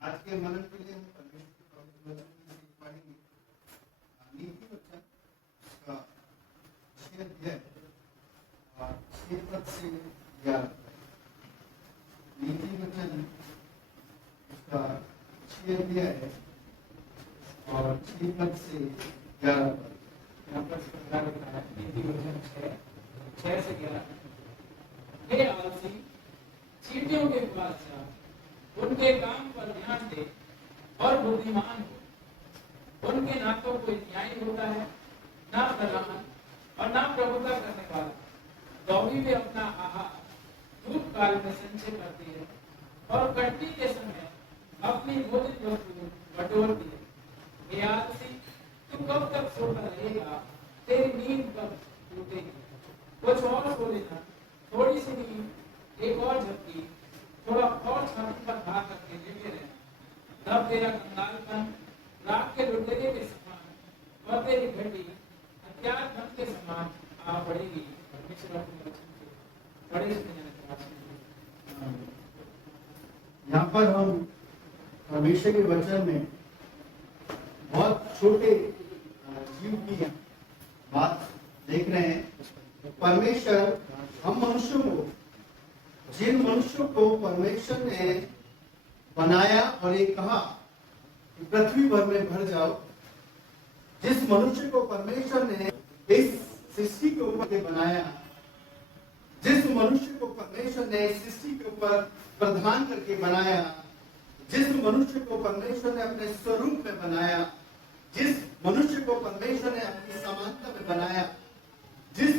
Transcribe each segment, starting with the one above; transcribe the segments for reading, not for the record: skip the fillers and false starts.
आज के मनन के लिए हम परमेश्वर के पवित्र वचन में से पढ़ेंगे। नीति वचन उसका 6 अध्याय और 6 पद से 11 पद। नीति वचन उसका 6 अध्याय और 6 पद से 11 पद। यहाँ पर क्या लिखा है? नीति वचन 6 से 11। हे आलसी, चींटियों के पास जा, उनके काम पर ध्यान दे और बुद्धिमान हो। उनके ना तो कोई न्यायी होता है, ना प्रधान और ना प्रभुता करने वाला, तो भी वे अपना आहार धूप काल में संचय करती है और कटनी के समय अपनी भोजन वस्तु बटोरती है। हे आलसी, तू कब तक सोता रहेगा? तेरी नींद कब टूटेगी? कुछ और सो लेना, थोड़ी सी नींद, एक और झपकी, थोड़ा और छाती पर हाथ करके लेटे रहना। तब तेरा कंगालपन रात के लुटेरे के समान और तेरी घटी हथियार धन के समान आ पड़ेगी। परमेश्वर अपने वचन को बड़े यहाँ पर हम परमेश्वर के वचन में बहुत छोटे जीव की बात देख रहे हैं। परमेश्वर हम मनुष्यों को, जिन मनुष्यों को परमेश्वर ने बनाया और ये कहा कि पृथ्वी भर में भर जाओ, जिस मनुष्य को परमेश्वर ने इस सृष्टि के ऊपर बनाया, जिस मनुष्य को परमेश्वर ने इस सृष्टि के ऊपर प्रधान करके बनाया, जिस मनुष्य को परमेश्वर ने अपने स्वरूप में बनाया, जिस मनुष्य को परमेश्वर ने अपनी समानता में बनाया, जिस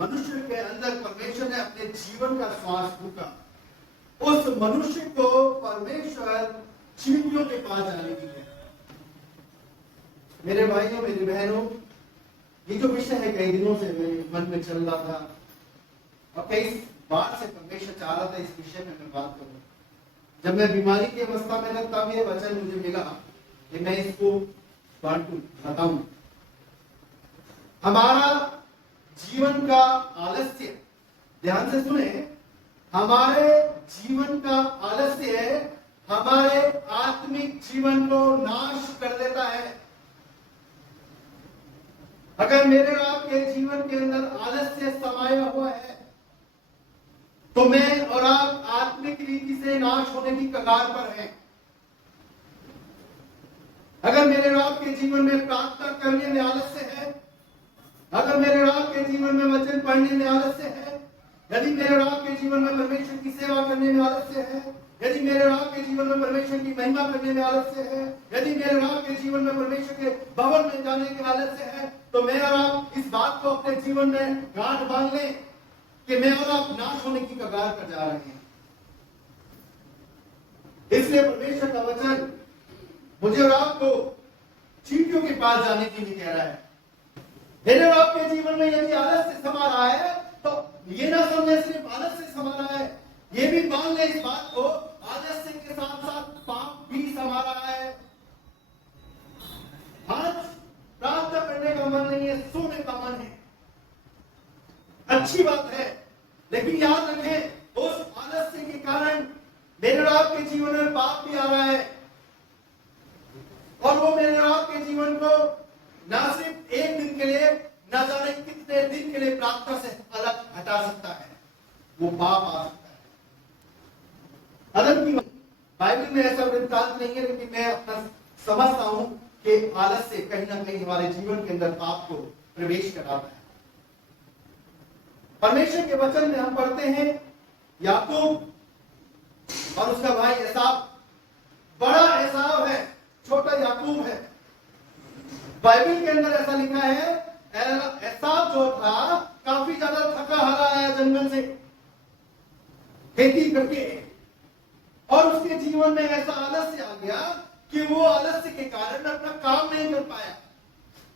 मनुष्य के अंदर परमेश्वर ने अपने जीवन का श्वास फूका, उस मनुष्य को परमेश्वर चींटियों के पास जाने की है। मेरे भाइयों, मेरी बहनों, ये जो विषय है कई दिनों से मेरे मन में चल रहा था और कई बार से परमेश्वर चाह रहा था इस विषय में मैं बात करूं। जब मैं बीमारी की अवस्था में था तब ये वचन मुझे मिला कि मैं इसको बांटूं, बताऊं। हमारा जीवन का आलस्य, ध्यान से सुने, हमारे जीवन का आलस्य हमारे आत्मिक जीवन को नाश कर देता है। अगर मेरे और आपके जीवन के अंदर आलस्य समाया हुआ है तो मैं और आप आत्मिक रीति से नाश होने की कगार पर हैं। अगर मेरे और आपके जीवन में प्रार्थना करने में आलस्य है, अगर मेरे और आपके जीवन में वचन पढ़ने में आलस्य है, यदि मेरे और आपके जीवन में परमेश्वर की सेवा करने में आलस्य है, यदि मेरे और आपके जीवन में परमेश्वर की महिमा करने में आलस्य है, यदि मेरे और आपके जीवन में परमेश्वर के भवन में जाने के आलस्य है, तो मैं और आप इस बात को अपने जीवन में गांठ बांध लें कि मैं और आप नाश होने की कगार पर जा रहे हैं। इसलिए परमेश्वर का वचन मुझे और आपको चींटियों के पास जाने के लिए कह रहा है। मेरे और आपके जीवन में यदि आलस्य समा रहा है तो ये ना समझे सिर्फ आलस्य समा रहा है, ये भी मान ले इस बात को, आलस्य के साथ साथ पाप भी समा रहा है। आज प्रार्थना करने का मन नहीं है, सोने का मन है, अच्छी बात है, लेकिन याद रखें उस आलस्य के कारण मेरे और आपके जीवन में पाप भी आ रहा है और वो मेरे और आपके जीवन को ना सिर्फ एक दिन के लिए, ना जाने कितने दिन के लिए प्रार्थना से अलग हटा सकता है, वो पाप आ सकता है। अलग की बाइबल में ऐसा वृत्तांत नहीं है, लेकिन मैं अपना समझता हूं कि आलस्य कहीं ना कहीं हमारे जीवन के अंदर पाप को प्रवेश कराता है। परमेश्वर के वचन में हम पढ़ते हैं याकूब और उसका भाई एसाव, बड़ा एसाव है, छोटा याकूब है। बाइबल के अंदर ऐसा लिखा है एसाव जो था काफी ज्यादा थका हारा आया जंगल से खेती करके, और उसके जीवन में ऐसा आलस्य आ गया कि वो आलस्य के कारण अपना काम नहीं कर पाया,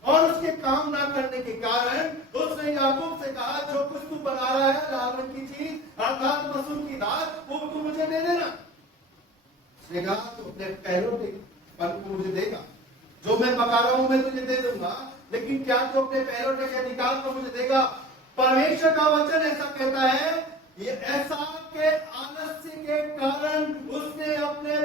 और उसके काम ना करने के कारण उसने याकूब से कहा जो कुछ तू बना रहा है लाल रंग की चीज अर्थात मसूर की दाल, वो तू मुझे दे देना। उसने कहा तू अपने पैरों के फल को मुझे देगा, जो मैं पका रहा हूं मैं तुझे दे दूंगा, लेकिन क्या तू अपने पैरों के निकाल को मुझे देगा? परमेश्वर का वचन ऐसा कहता है, ये एसाव के आलस्य के कारण उसने अपने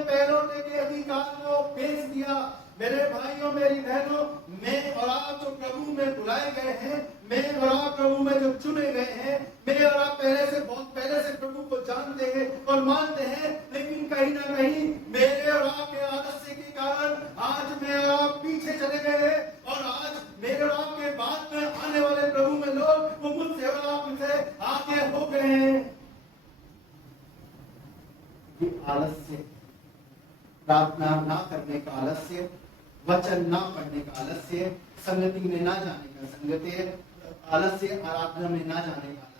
दिया। मेरे भाइयों मेरी बहनों, मैं और आप जो प्रभु में बुलाए गए हैं, मैं और आप प्रभु में जो चुने गए हैं, मैं और आप बहुत पहले से प्रभु को जानते हैं और मानते हैं, लेकिन कहीं ना कहीं मेरे और आपके आलस्य के कारण आज मैं और आप पीछे चले गए हैं। और आज मेरे और आपके बाद में आने वाले प्रभु में लोग वो मुझसे और आप से आगे हो गए हैं। ये आलस्य, प्रार्थना ना करने का आलस्य, वचन ना पढ़ने का आलस्य, संगति में ना जाने का संगति आलस्य, आराधना में ना जाने का आलस्य।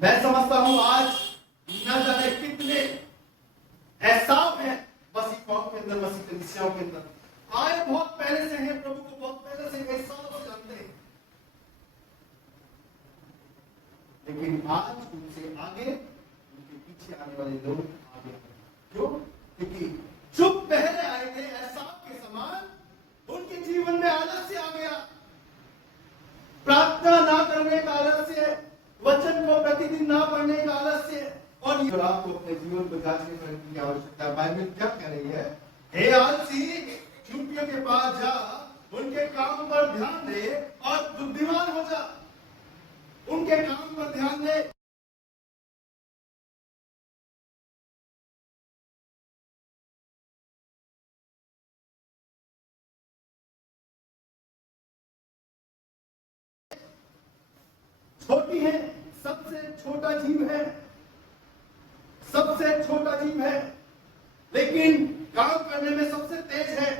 मैं समझता हूं आज न जाने कितने एहसास हैं मसीह कौम के अंदर, मसीह कलीसियाओं के अंदर, आए बहुत पहले से हैं, प्रभु को बहुत पहले से कई सालों से जानते हैं, लेकिन आज उनसे आगे उनके पीछे आने वाले लोग आगे। क्यों? क्योंकि जो पहले आए थे एहसास के समान उनके जीवन में आलस्य आ गया। प्रार्थना ना करने का आलस्य, वचन को प्रतिदिन ना पढ़ने का आलस्य, और आपको अपने जीवन को जांचने करने की आवश्यकता है। बाइबल क्या कह रही है? हे आलसी, चुंबियों के पास जा, उनके काम पर ध्यान दे और बुद्धिमान हो जा। उनके काम पर ध्यान दे। छोटी है, सबसे छोटा जीव है, सबसे छोटा जीव है, लेकिन काम करने में सबसे तेज है,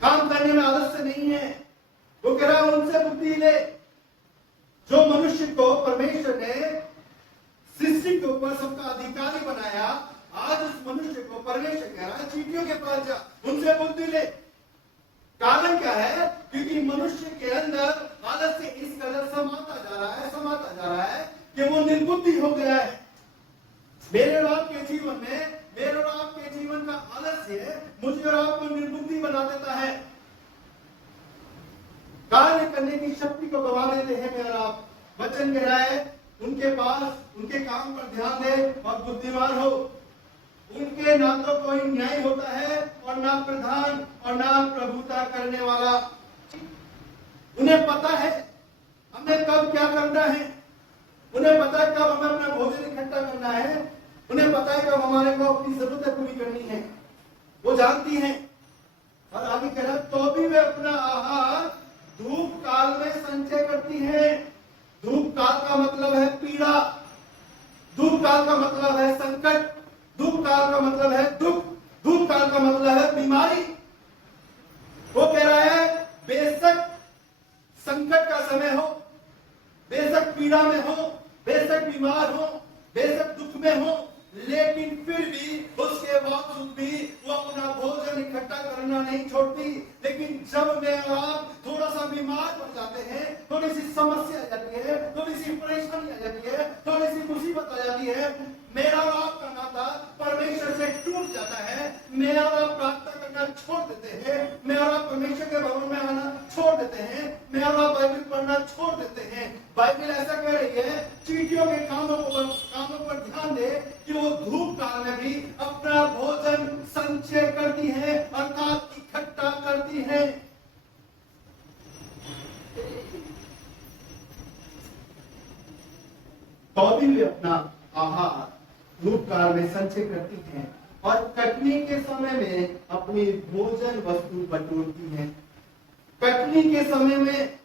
काम करने में आलस्य नहीं है। वो कह रहा है उनसे बुद्धि ले। जो मनुष्य को परमेश्वर ने सृष्टि के ऊपर सबका अधिकारी बनाया, आज उस मनुष्य को परमेश्वर कह रहा है चींटियों के पास जा, उनसे बुद्धि ले। कारण क्या है? क्योंकि मनुष्य के अंदर आलस्य इस कदर समाता जा रहा है कि वो निर्बुद्धि हो गया है। मेरे और आपके जीवन में, मेरे और आपके जीवन का आलस्य मुझे और आपको निर्बुद्धि बना देता है। कार्य करने की शक्ति को गवा देते हैं मेरे और आप। वचन कह रहा है उनके पास, उनके काम पर ध्यान दे और बुद्धिमान हो। उनके ना तो कोई न्याय होता है और ना प्रधान और ना प्रभुता करने वाला। उन्हें पता है हमें कब क्या करना है, उन्हें पता है कब हमें अपना भोजन इकट्ठा करना है, उन्हें पता है कब हमारे को अपनी जरूरतें पूरी करनी है, वो जानती हैं। और आगे कह रहा तो भी वे अपना आहार धूप काल में संचय करती हैं। धूप काल का मतलब है पीड़ा, धूप काल का मतलब है संकट, धूप काल का मतलब है दुख, धूप काल का मतलब है बीमारी। वो कह रहा है बेशक संकट का समय हो, बेशक पीड़ा में हो, बेशक बीमार हो, बेशक दुख में हो, लेकिन फिर भी उसके बावजूद भी वो अपना भोजन इकट्ठा करना नहीं छोड़ती। लेकिन जब मैं और आप थोड़ा सा बीमार पड़ जाते हैं, थोड़ी सी समस्या आ जाती है, थोड़ी सी परेशानी आ जाती है, थोड़ी सी मुसीबत आ जाती है, मेरा और आपका नाता परमेश्वर से टूट जाता है। मेरा और आप प्रार्थना करना छोड़ देते हैं, मेरा और आप परमेश्वर के भवन में आना छोड़ देते हैं, मेरा और आप बाइबल पढ़ना छोड़ देते हैं। बाइबल ऐसा कह रही है चींटियों के कामों पर ध्यान दे कि वो धूप काल में भी अपना भोजन संचय करती है, अर्थात इकट्ठा करती है। तो भी वे अपना आहार धूप काल में संचय करती हैं और कटनी के समय में अपनी भोजन वस्तु बटोरती हैं। कटनी के समय में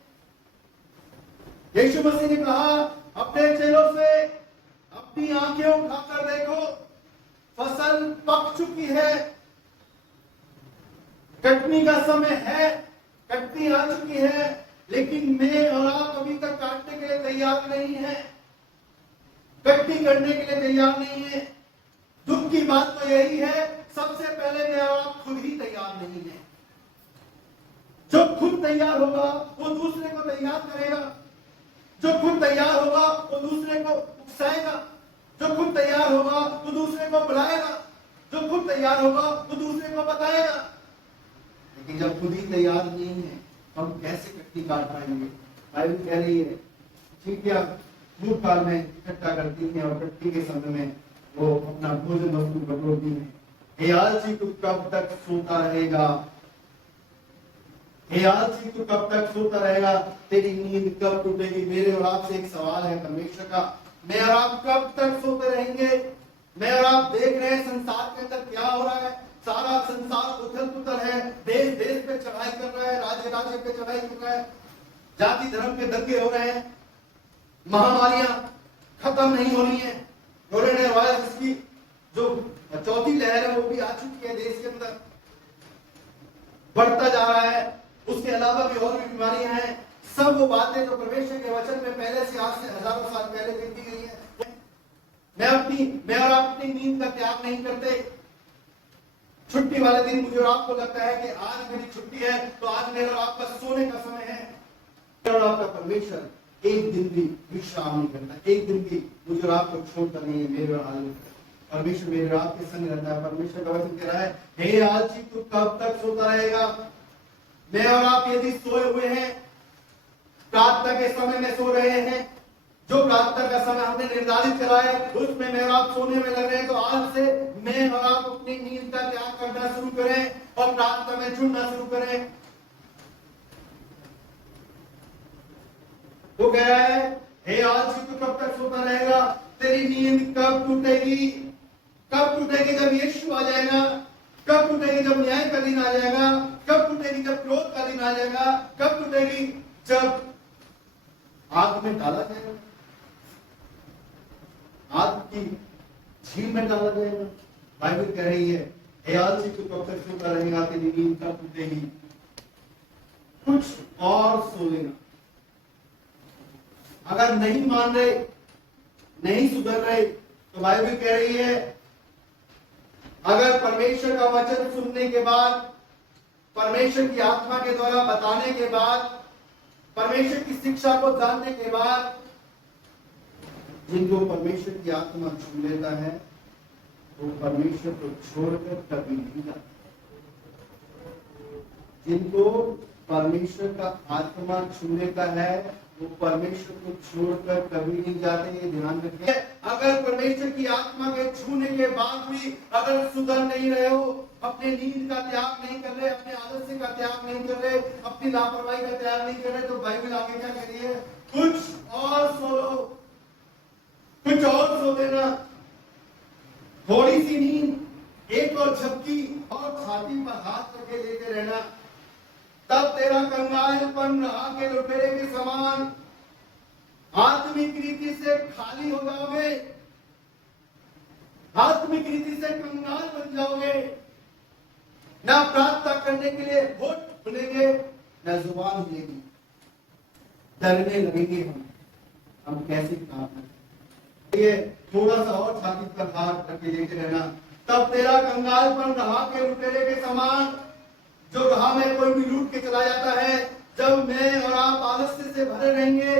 यीशु मसीह ने कहा अपने चेलों से अपनी आंखें उठाकर देखो, फसल पक चुकी है, कटनी का समय है, कटनी आ चुकी है, लेकिन मैं और आप अभी तक काटने के लिए तैयार नहीं है, कटनी करने के लिए तैयार नहीं है। दुख की बात तो यही है, सबसे पहले मैं और आप खुद ही तैयार नहीं है। जो खुद तैयार होगा वो दूसरे को तैयार करेगा, जो खुद तैयार होगा वो दूसरे को उकसाएगा, जो खुद तैयार होगा वो दूसरे को बुलाएगा, जो खुद तैयार होगा वो दूसरे को बताएगा। लेकिन जब खुद ही तैयार नहीं है तो हम कैसे कटनी काट पाएंगे? बाइबल कह रही है चींटियां धूप काल में इकट्ठा करती हैं और कटनी के समय में वो अपना भोजन वस्तु बटोरती हैं। हे आलसी तू कब तक सोता रहेगा? हे आलसी तू कब तक सोता रहेगा? तेरी नींद कब टूटेगी? मेरे और आपसे एक सवाल है परमेश्वर का, मैं और आप कब तक सोते रहेंगे? मैं और आप देख रहे हैं संसार के अंदर क्या हो रहा है। सारा संसार उथल पुथल है, देश देश पे चढ़ाई कर रहा है, राज्य राज्य पे चढ़ाई कर रहा है, जाति धर्म के दंगे हो रहे हैं, महामारियां खत्म नहीं हो रही है। कोरोना वायरस की जो चौथी लहर है वो भी आ चुकी है, देश के अंदर बढ़ता जा रहा है। उसके अलावा भी और भी बीमारियां हैं। सब वो बातें जो परमेश्वर के वचन में पहले से, आज से हजारों साल पहले लिखी गई है। मैं और आप अपनी नींद का त्याग नहीं करते। छुट्टी वाले दिन मुझे और आपको लगता है कि आज मेरी छुट्टी है तो आज मेरा और आपका सोने का समय है। मेरा और आपका परमेश्वर एक दिन भी विश्राम नहीं करता, एक दिन भी मुझे और आपको छोड़ता नहीं है। मेरे और परमेश्वर मेरे और आपके संग रहता है। परमेश्वर का वचन कह रहा है, हे आलसी तू कब तक सोता रहेगा? मैं और आप यदि सोए हुए हैं, प्रार्थना के समय में सो रहे हैं, जो प्रार्थना का समय हमने निर्धारित करा है उसमें मैं और आप सोने में लग रहे हैं, तो आज से मैं और आप अपनी नींद का त्याग करना शुरू करें और प्रार्थना में जुड़ना शुरू करें। वो कह रहा है, हे आलसी तू कब तक सोता रहेगा? तेरी नींद कब टूटेगी? कब टूटेगी? जब यीशु आ जाएगा। कब टूटेगी? जब न्याय का दिन आ जाएगा। कब टूटेगी? जब क्रोध का दिन आ जाएगा। कब टूटेगी? जब आग में डाला जाएगा, आग की झील में डाला जाएगा। बाइबल कह रही है, हे आलसी तू कब तक सोता रहेगा? तेरी नींद कब टूटेगी? कुछ और सो लेना। अगर नहीं मान रहे, नहीं सुधर रहे, तो बाइबल कह रही है, अगर परमेश्वर का वचन सुनने के बाद, परमेश्वर की आत्मा के द्वारा बताने के बाद, परमेश्वर की शिक्षा को जानने के बाद, जिनको परमेश्वर की आत्मा छू लेता है वो परमेश्वर को छोड़कर कभी नहीं जाता। जिनको परमेश्वर का आत्मा छू लेता है वो परमेश्वर को छोड़कर कभी नहीं जाते। ये ध्यान रखिए। अगर परमेश्वर की आत्मा के छूने के बाद भी अगर सुधर नहीं रहे हो, अपने नींद का त्याग नहीं कर रहे, अपने आलस्य का त्याग नहीं कर रहे, अपनी लापरवाही का त्याग नहीं कर रहे, तो बाइबल आगे क्या कह रही है? कुछ और सो लो, कुछ और सो देना। थोड़ी सी नींद, एक और झपकी और छाती पर हाथ रखे लेते रहना, तब तेरा कंगालपन रहा के लुटेरे के समान आत्मिक रीति से खाली हो जाओगे, आत्मिक रीति से कंगाल बन जाओगे। ना प्रार्थना करने के लिए होठ खुलेंगे, ना जुबान हिलेगी, डरने लगेंगे हम कैसे प्रार्थना करें। थोड़ा सा और छाती पर हाथ रखे लेते रहना, तब तेरा कंगालपन रहा के लुटेरे के समान, जो राह में कोई भी लूट के चला जाता है। जब मैं और आप आलस्य से भरे रहेंगे,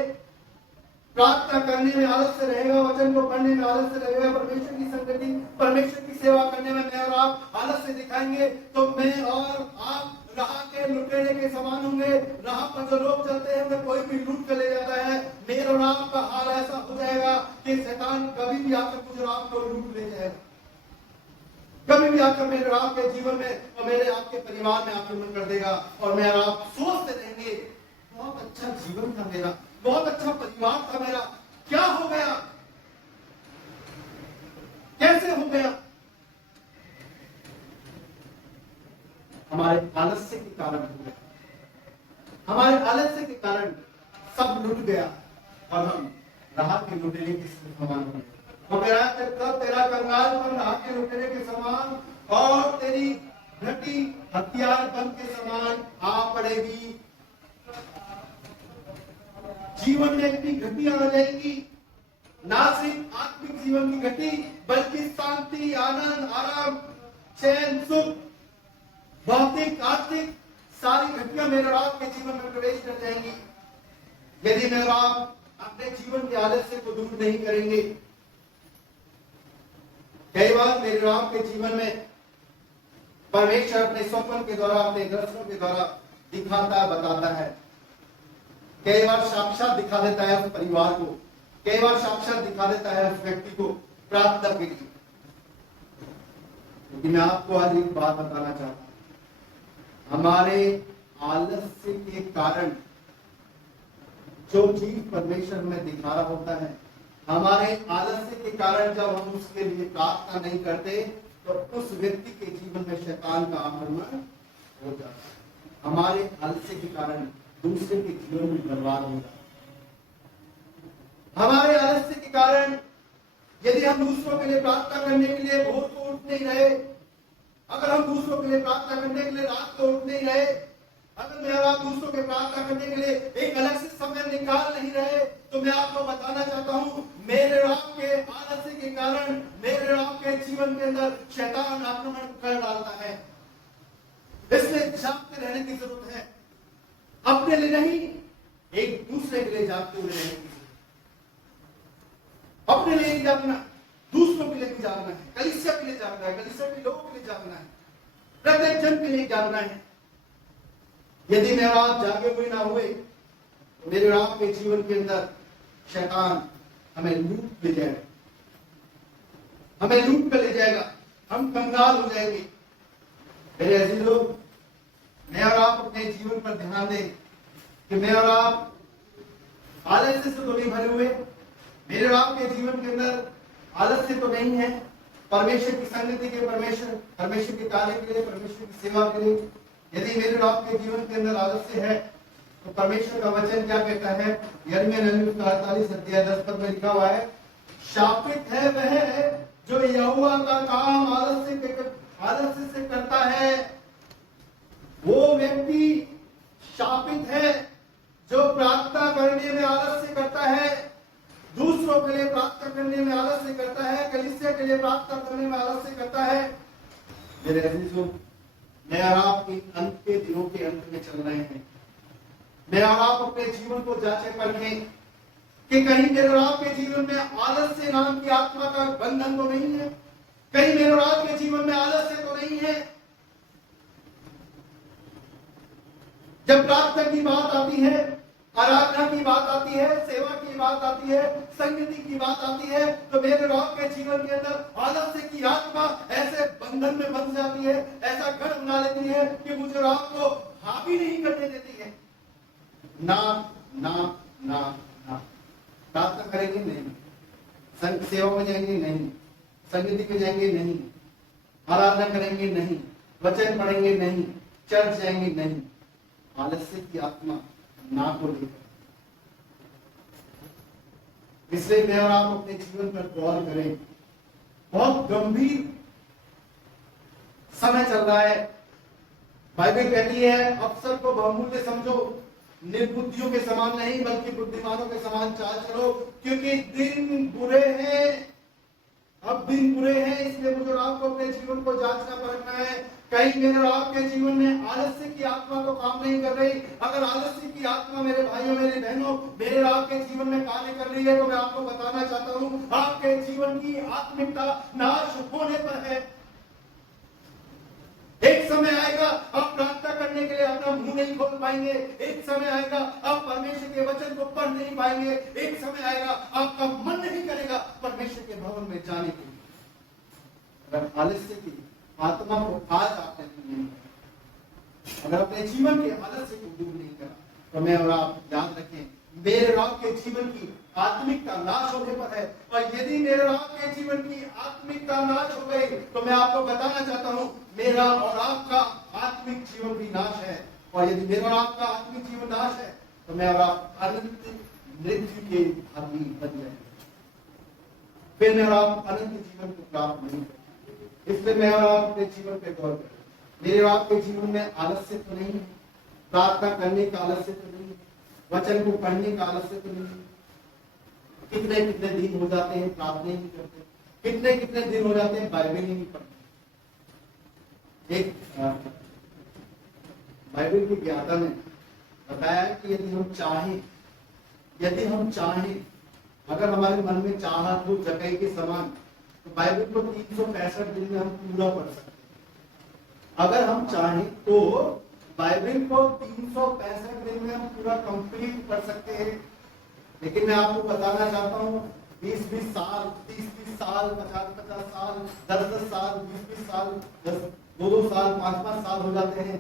प्रार्थना करने में आलस्य रहेगा, वचन को पढ़ने में आलस्य रहेगा, परमेश्वर की संगति, परमेश्वर की सेवा करने में मैं और आप आलस्य दिखाएंगे, तो मैं और आप राह के लुटेरे के समान होंगे। राह पर जो लोग चलते हैं उन्हें कोई भी लूट कर ले जाता है। मेरे और आपका हाल ऐसा हो जाएगा कि शैतान कभी भी आकर मुझे और आपको लूट ले जाएगा। कभी भी आकर मेरे और आपके जीवन में और मेरे आपके परिवार में आक्रमण कर देगा, और मैं और आप सोचते रहेंगे, बहुत अच्छा जीवन था मेरा, बहुत अच्छा परिवार था मेरा, क्या हो गया, कैसे हो गया? हमारे आलस्य के कारण हो गया, हमारे आलस्य के कारण सब लुट गया और हम राह के लुटेरे के समान हो गए। तब तेरा कंगालपन राह के लुटेरे के समान और तेरी घटी हथियार बंद के समान आ पड़ेगी। जीवन में इतनी घटियां आ जाएंगी, ना सिर्फ आत्मिक जीवन की घटी, बल्कि शांति, आनंद, आराम, चैन, सुख, भौतिक, आर्थिक सारी घटियां मेरे और आपके जीवन में प्रवेश कर जाएंगी, यदि मेरे और आप अपने जीवन के आलस्य को दूर नहीं करेंगे। कई बार मेरे और आपके जीवन में परमेश्वर अपने स्वप्न के द्वारा, अपने दर्शनों के द्वारा दिखाता, बताता है। कई बार साक्षात दिखा देता है उस परिवार को, कई बार साक्षात दिखा देता है उस व्यक्ति को प्रार्थना के लिए। लेकिन मैं आपको आज एक बात बताना चाहता हूं, हमारे आलस्य के कारण जो चीज परमेश्वर में दिखा रहा होता है, हमारे आलस्य के कारण जब हम उसके लिए प्रार्थना नहीं करते तो उस व्यक्ति के जीवन में शैतान का आक्रमण हो जाता है। हमारे आलस्य के कारण दूसरे के जीवन में बर्बाद हो जाता है। हमारे आलस्य के कारण यदि हम दूसरों के लिए प्रार्थना करने के लिए भोर को उठ नहीं रहे, अगर हम दूसरों के लिए प्रार्थना करने के लिए रात को उठ नहीं रहे, अगर मैं और आप दूसरों के प्रार्थना करने के लिए एक अलग से समय निकाल नहीं रहे, तो मैं आपको बताना चाहता हूं, मेरे और आपके आलस्य के कारण मेरे और आपके जीवन के अंदर शैतान आक्रमण कर डालता है। इसलिए जागते रहने की जरूरत है, अपने लिए नहीं, एक दूसरे के लिए जागते हुए रहने की जरूरत है। अपने लिए जागना, दूसरों के लिए भी जागना है, कलीसिया के लिए जागना है, कलीसिया के लोगों के लिए जागना है, प्रत्येक जन के लिए जागना है। यदि मैं आप जागे हुए ना हुए तो मेरे और आपके जीवन के अंदर शैतान हमें लूट ले जाएगा, हमें लूट कर ले जाएगा, हम कंगाल हो जाएंगे। मेरे अजीज लोग, मैं और आप अपने जीवन पर ध्यान दें कि मैं और आप आलस्य से तो नहीं भरे हुए, मेरे और आपके जीवन के अंदर आलस्य तो नहीं है। परमेश्वर की संगति के परमेश्वर के कार्य के लिए, परमेश्वर की सेवा के लिए यदि मेरे और आपके जीवन के अंदर आलस्य है तो परमेश्वर का वचन क्या कहता है? यिर्मयाह नबी का 48 अध्याय 10 पद में लिखा हुआ है, शापित है वह जो यहोवा का काम आलस्य से करता है। वो व्यक्ति शापित है जो प्रार्थना करने में आलस्य करता है, दूसरों के लिए प्रार्थना करने में आलस्य करता है, कलीसिया के लिए प्रार्थना करने में आलस्य करता है। मेरे अजीजों, मैं और आप अंत के दिनों के अंत में चल रहे हैं। मैं और आप अपने जीवन को जांचे परखें कि कहीं मेरे और आपके जीवन में आलस्य नाम की आत्मा का बंधन तो नहीं है, कहीं मेरे और आपके जीवन में आलस्य तो नहीं है। जब प्रार्थना की बात आती है, आराधना की बात आती है, सेवा की बात आती है, संगति की बात आती है, तो मेरे और आपके जीवन के अंदर आलस्य की आत्मा ऐसे बंधन में बंध जाती है, ऐसा गढ़ बना लेती है कि मुझे और आपको हावी नहीं करने देती है। ना ना ना ना, प्रार्थना करेंगे नहीं, संग सेवा में जाएंगे नहीं, संगति में जाएंगे नहीं, आराधना करेंगे नहीं, वचन पढ़ेंगे नहीं, चर्च जाएंगे नहीं। आलस्य की आत्मा ना को लेकर, इसलिए मैं और आप अपने जीवन पर गौर करें। बहुत गंभीर समय चल रहा है। बाइबल कहती है, अवसर को बहुमूल्य समझो, निर्बुद्धियों के समान नहीं बल्कि बुद्धिमानों के समान चाल चलो, क्योंकि दिन बुरे हैं। अब दिन बुरे हैं, इसलिए मुझे आपको अपने जीवन को जांचना परखना है। कहीं मेरे और आपके जीवन में आलस्य की आत्मा तो काम नहीं कर रही। अगर आलस्य की आत्मा मेरे भाइयों, मेरी बहनों, मेरे और आपके जीवन में कार्य कर रही है, तो मैं आपको बताना चाहता हूं, आपके जीवन की आत्मिकता नाश होने पर है। एक समय आएगा आप प्रार्थना करने के लिए अपना मुंह नहीं खोल पाएंगे, एक समय आएगा आप परमेश्वर के वचन को पढ़ नहीं पाएंगे, एक समय आएगा आपका मन नहीं करेगा परमेश्वर के भवन में जाने के लिए। अगर आलस्य की आत्मा को आज आपने दूर नहीं करा, अगर अपने जीवन के आलस्य को दूर नहीं करा, तो मैं और आप याद रखें, मेरे और आपके जीवन की आत्मिकता नाश होने पर है। और यदि मेरे और आपके जीवन की आत्मिकता नाश हो गई, तो मैं आपको बताना चाहता हूं, मेरा और आपका आत्मिक जीवन भी नाश है। और यदि मेरा और आपका आत्मिक जीवन नाश है, तो मैं और आप अनंत मृत्यु के भागी बन जाएंगे, फिर मैं और आप अनंत जीवन को प्राप्त नहीं करेंगे। इसलिए मैं और आप अपने जीवन पे गौर करें। मेरे और आपके जीवन में आलस्य तो नहीं है, प्रार्थना करने का आलस्य तो नहीं है, वचन को पढ़ने का आलस्य तो नहीं है। कितने कितने दिन हो जाते हैं प्रार्थना ही नहीं करते, कितने कितने दिन हो जाते हैं बाइबल ही नहीं पढ़ते। एक बाइबल की ज्ञाता ने बताया कि यदि हम चाहें, अगर हमारे मन में चाहत हो जगह के समान, तो बाइबल को 365 दिन में हम पूरा पढ़ सकते हैं। अगर हम चाहें तो बाइबल को 365 दिन में हम पूरा कंप्लीट कर सकते हैं। लेकिन मैं आपको बताना चाहता हूं, 20-20 साल, 30-30 साल, 50-50 साल, 10-10 साल, 20-20 साल, 2-2 साल, 5-5 साल हो जाते हैं,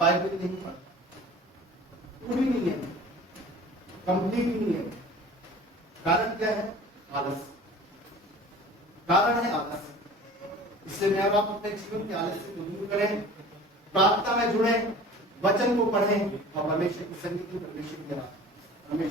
बाइबल नहीं पढ़ते, पूरी नहीं है, कंप्लीट नहीं है। कारण क्या है? आलस। कारण है आलस। इसलिए मैं और आप अपने जीवन के आलस को दूर करें, प्रार्थना में जुड़े, वचन को पढ़ें और परमेश्वर की संगति, परमेश्वर की हमेशा